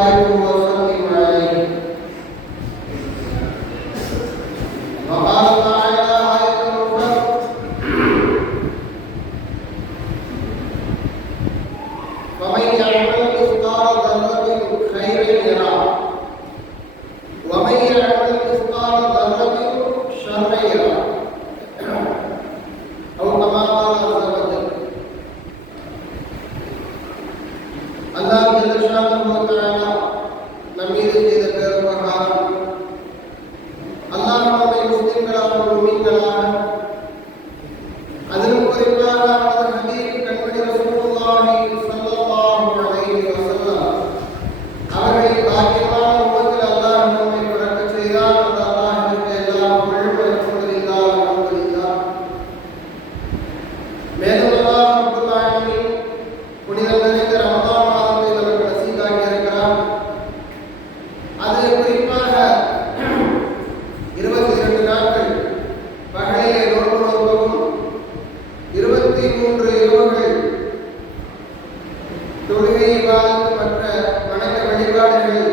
وسلم عليه وقال تعالى ومن يعمل مثقال ذرة خيرا يره ومن يعمل مثقال ذرة شرا يره أو كما قال عز وجل. الله جل شانه وتعالى நம்மீது செய்த பெருமகாரம் அல்லாஹ் நம்மை முஸ்லிம்களாக முஃமின்களாக அதிலும் குறிப்பாக அவரது ஹபீப் கண்மணி ரசூலுல்லாஹி ஸல்லல்லாஹு அலைஹி வஸல்லம் அவர்களை பாக்கியமான உம்மத்தில் அல்லாஹ் நம்மை பிறக்கச் செய்தார். அந்த அல்லாஹ்விற்கு எல்லா புகழும் அல்ஹம்துலில்லாஹ் அல்ஹம்துலில்லாஹ். மேலும் அல்லாஹ் ரப்பல் ஆலமீன் புனிதம் நிறைந்த ரமதான் மாதத்தை நமக்கு நசீபாக்கி இருக்கிறார். அதில் குறிப்பாக 22 நாட்கள் பகலிலே நோன்பு நோக்கவும் 23 இரவுகள் தொழுகை இபாதத் மற்ற வணக்க வழிபாடுகள்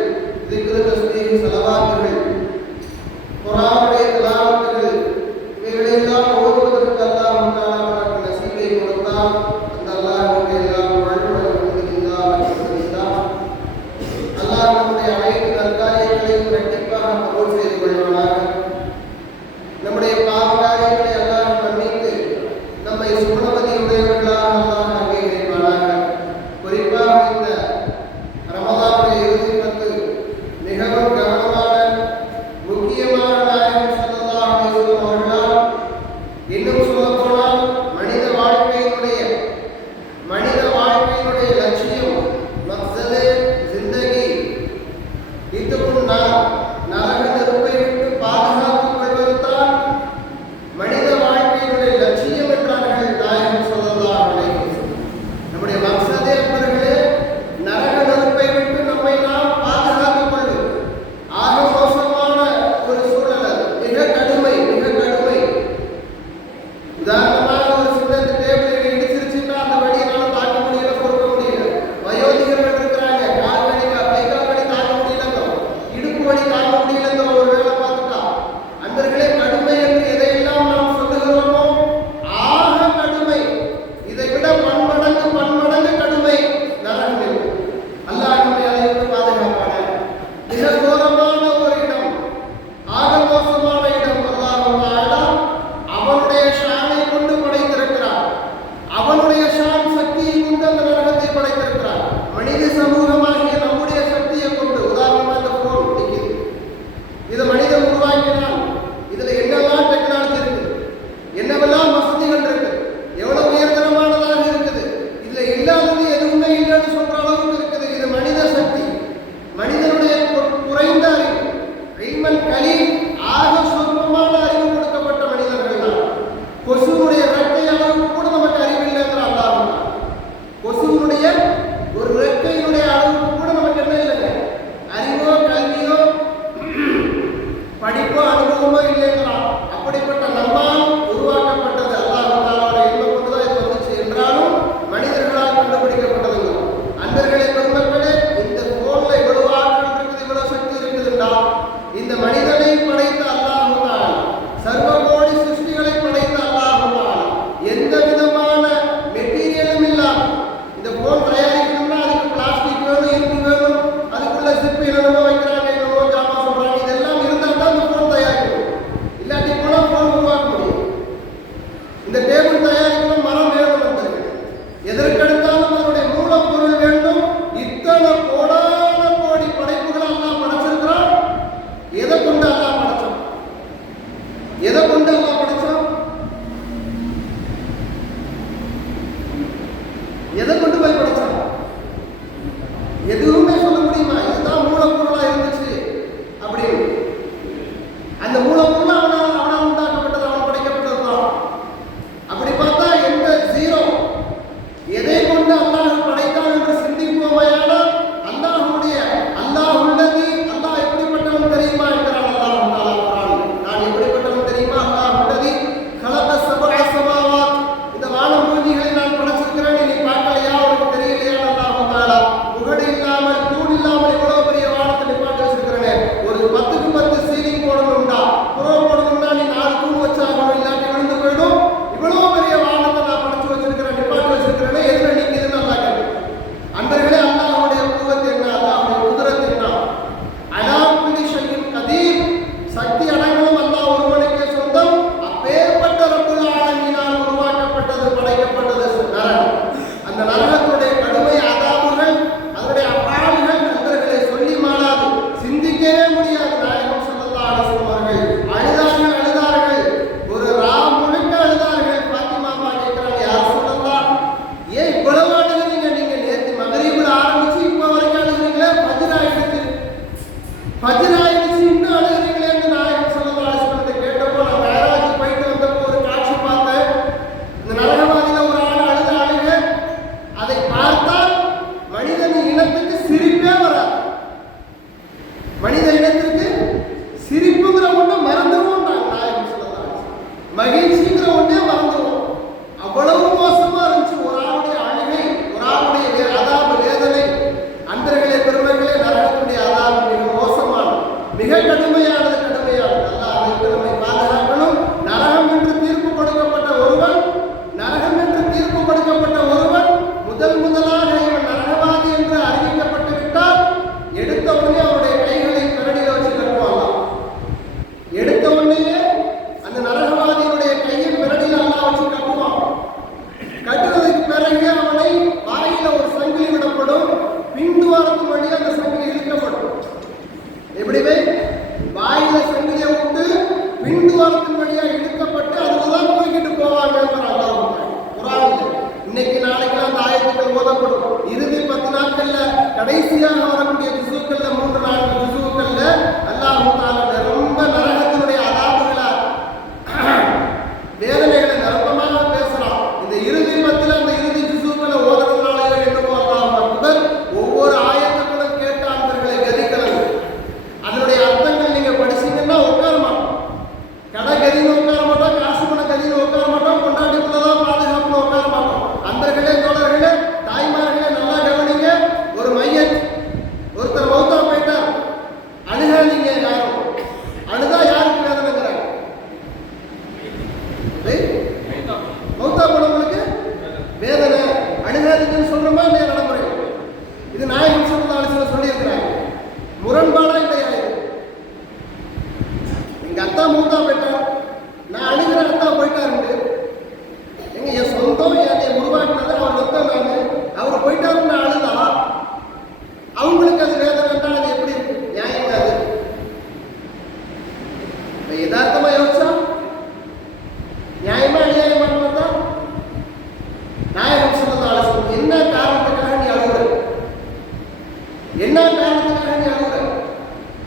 என்ன காரணத்துக்காக நீ அழுகுற?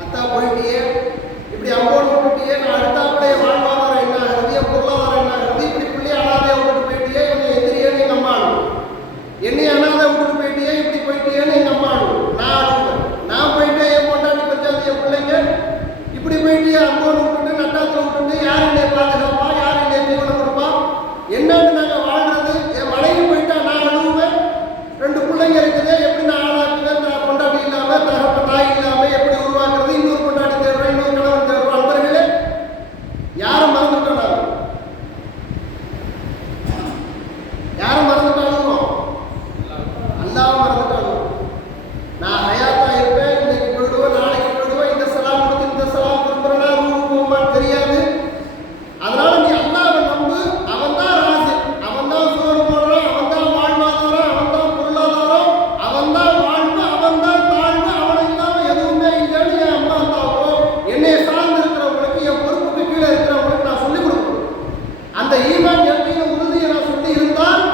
அத்தா போயிட்டியே, இப்படி அம்போடு போயிட்டியே, நான் அடுத்தாப்புடைய வாழ்வாதாரம் என்ன ஆகுது, என் பொருளாதாரம் என்ன ஆகுது, இப்படி பிள்ளைய அனாதையை விட்டுட்டு போயிட்டியே, என்னை எதிரியேன்னு எங்க அம்மா அழுகும். என்னை அனாதை விட்டுட்டு போயிட்டியே, இப்படி போயிட்டியேன்னு எங்க அம்மா அழுகும். நான் அழுவேன். நான் போயிட்டேன், என் பொண்டாட்டி பஞ்சாயத்து, என் பிள்ளைங்க இப்படி போயிட்டியே, அம்போடு விட்டுட்டு நட்டாத்துல விட்டுட்டு யார் என்னை பாதுகாப்பா, யார் என்னை தீவனம் கொடுப்பா, என்னன்னு நாங்கள் வாழ்றது? என் மனைவி போயிட்டா நான் அழுவேன். 2 பிள்ளைங்க இருக்குது, எப்படி நான் ஆளாக்குவேன்? நான் கொண்டாடி இல்லாம, தகப்ப தாய் இல்லாம எப்படி உருவாக்குறது? இன்னொரு கொண்டாடி தேடுறோம், இன்னொரு கணவன் தேடுறோம். அன்பர்களே, யாரை மறந்துட்டோம்? யாரை மறந்துட்டாலும் அல்லாஹ் மறந்துட்டாலும். நான் ஹயாத்தா இருப்பேன், இன்னைக்கு போயிடுவேன், நாளைக்கு போயிடுவேன், இந்த சலாம் கொடுத்து இந்த சலாம் திரும்புறேன்னா ரூபு போகுமான்னு தெரியாது. அதனால நீ அல்லாஹ்வை நம்பு. அவன் தான் ராசி, அவன் தான் சோறு போடுறான், அவன் தான் வாழ்வாதாரம், அவன் தான் பொருளாதாரம், அவன் தான் வாழ்வு, அவன் தான் தாழ்வு, அவனை இல்லாம எதுவுமே இல்லைன்னு என் அம்மா அப்பாவோ என்னை சார்ந்து இருக்கிறவங்களுக்கு, என் பொறுப்புக்கு கீழே இருக்கிறவங்களுக்கு நான் சொல்லிக் கொடுக்கணும். அந்த ஈமான் எப்பயும் உறுதியை நான் சொல்லி இருந்தால்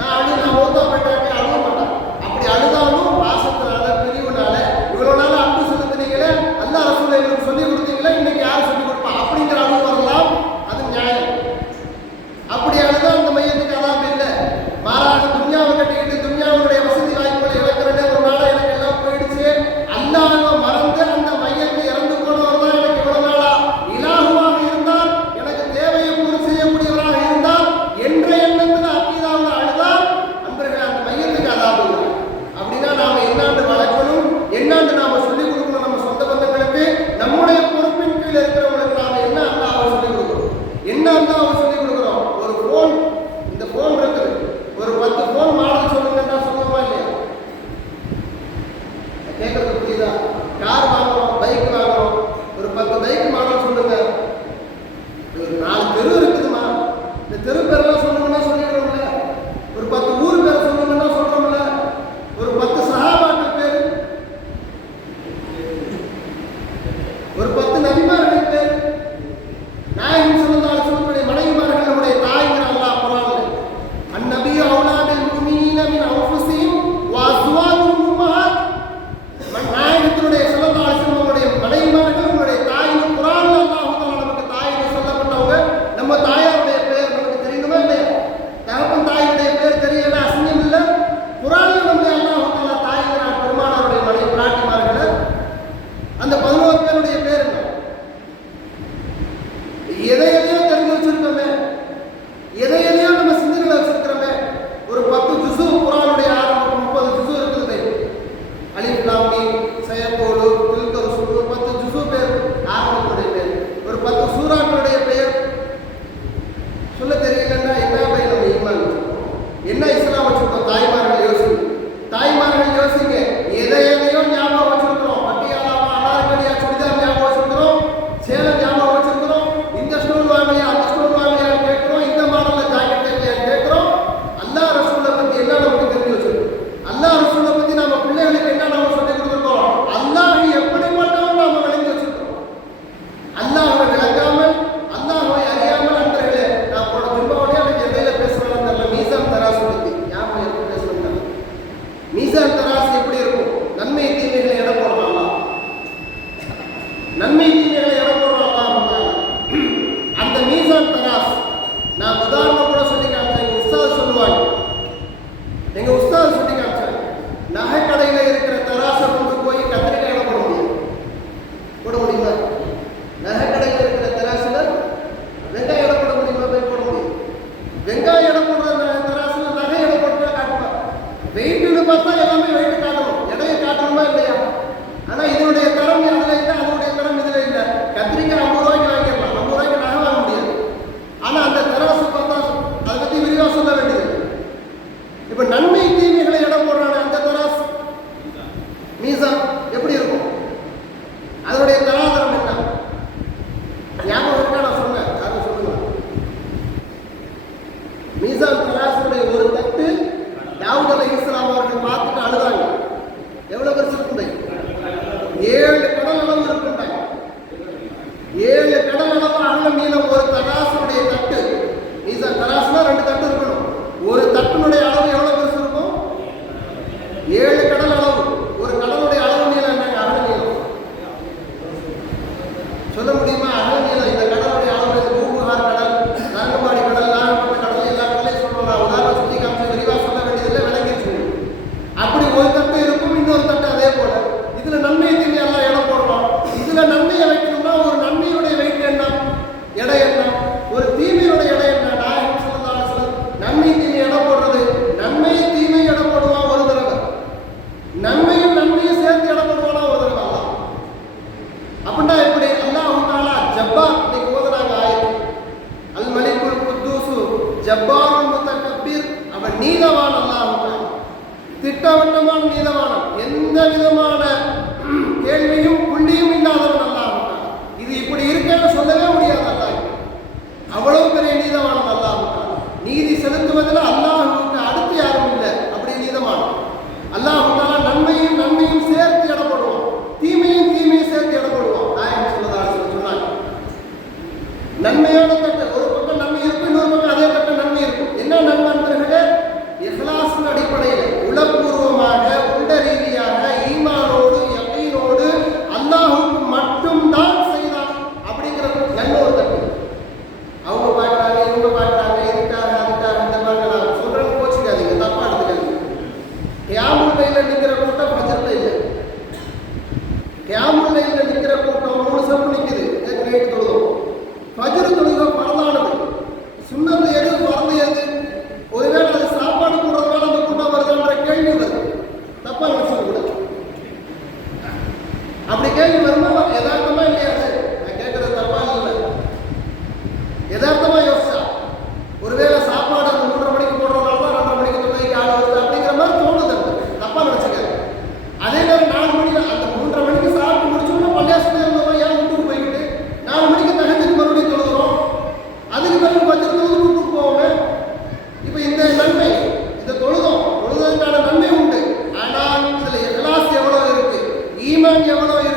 நான் ஓதா போயிட்டாக்கே அழுவ மாட்டேன். அப்படி அழுதாலும் பாசத்தினால, பிரிவுனால, இவ்வளவு நாள் அன்பு செலுத்தினீங்களே, அல்லாஹ் ரசூலை எங்களுக்கு சொல்லிக் கொடுத்தீங்களே, இன்னைக்கு யார் சொல்லிக் கொடுப்பா அப்படிங்கிற அழுவு வரலாம். அது நியாயம். அப்படி அழுதா அந்த மையத்துக்கு அதான் இல்லை. மாறாக துன்யாவை கட்டிக்கிட்டு துன்யாவுடைய வசதி வாய்ப்புகளை இழக்கிறதே ஒரு நாளை எனக்கு எல்லாம் போயிடுச்சு, அல்லாஹ்வை மறந்து அந்த மையத்தை இறந்து போனவர் தான் எனக்கு இவ்வளவு நாளா இலாகுவாக இருந்தால், எனக்கு தேவையை பூர்த்தி செய்யக்கூடியவராக இருந்தால் என்ற எண்ணத்தில் அக்கீதாவில் அழுதால் அன்பர்கள் அந்த மையத்துக்கு அதாவது இல்லை. அப்படின்னா நாம என்னாண்டு வளர்க்கணும், என்னாண்டு நாம சொல்லிக் கொடுக்கணும். நம்ம சொந்த பந்தங்களுக்கு, நம்முடைய பொறுப்பின் கீழ் இருக்கிறவங்களுக்கு நாம என்ன அல்லாஹ்வை சொல்லிக் கொடுக்கணும், என்ன அல்லாஹ்வை சொல்லிக் கொடுக்குறோம். ஒரு போன், இந்த போன் இருக்குது, ஒரு 10 போன் மாடல் சொல்லுங்கன்னா சொல்லுமா இல்லையா? கேட்கறது புரியுதா? கார் வாங்குறோம், பைக் வாங்குறோம், ஒரு 10 பைக் மாடல் சொல்லுங்க. ஒரு 4 தெரு இருக்குதுமா, இந்த தெரு பேரெல்லாம் சொல்லுங்கன்னா சொல்லிடுறோம்ல. ஒரு 10 ஊர் பேர் சொல்லுங்கன்னா சொல்றோம்ல. ஒரு 10 சஹாபாக்கள் பேர், ஒரு 10 நபிமார்கள் பேர், நாயகம் ஸல்லல்லாஹு அலைஹி வஸல்லம் மனைவிமார்கள், நம்முடைய தாய்ங்கிற அல்லாஹ் குர்ஆன்ல அந்நபியு அவுலா பில் முஃமினீன மின் அன்ஃபுஸிஹிம் வ அஸ்வாஜுஹும் உம்மஹாத். நாயகத்தினுடைய ஸல்லல்லாஹு அலைஹி வஸல்லம் மனைவிமார்கள், நம்முடைய தாயின் குர்ஆன்ல கியாமுல் லைல்ல நிக்கிற கூட்டம் 3 சப்பு நிக்குது. நேற்று தொழுதோம். ஃபஜ்ர் தொழுகை பரலானது. சுன்னத்து எது, பரந்து எது? ஒருவேளை அது சாப்பாடு போடுறதுனால அந்த கூட்டம் வருதுன்ற கேள்வி வருது. தப்பா யோசிக்க கூடாது. அப்படி கேள்வி வருமா யதார்த்தமா இல்லையா? நான் கேட்கறது தப்பா இல்லை. யதார்த்தமா யோசிச்சா ஒருவேளை சாப்பாடு அந்த 3:30 மணிக்கு போடுறதுனால தான் 2:30 மணிக்கு தொழுகைக்கு ஆள் வருது அப்படிங்கிற மாதிரி தோணுது. தப்பா நினைச்சுக்காது. அதே நேரம் 4 மணிக்கு அந்த 3:30 மணிக்கு சாப்பிட்டு முடிச்சோம்னா பள்ளியாசத்துல இருந்தோம், ஏன் வீட்டுக்கு போய்கிட்டு 4 மணிக்கு தகஜத்துக்கு மறுபடியும் தொழுகிறோம். அதுக்கு பிறகு பட்ஜெட் தொழுது வீட்டுக்கு போவோமே. இப்போ இந்த நன்மை, இந்த தொழுதுக்கான நன்மை உண்டு. ஆனால் இதுல இஹ்லாஸ் எவ்வளவு இருக்கு, ஈமான் எவ்வளவு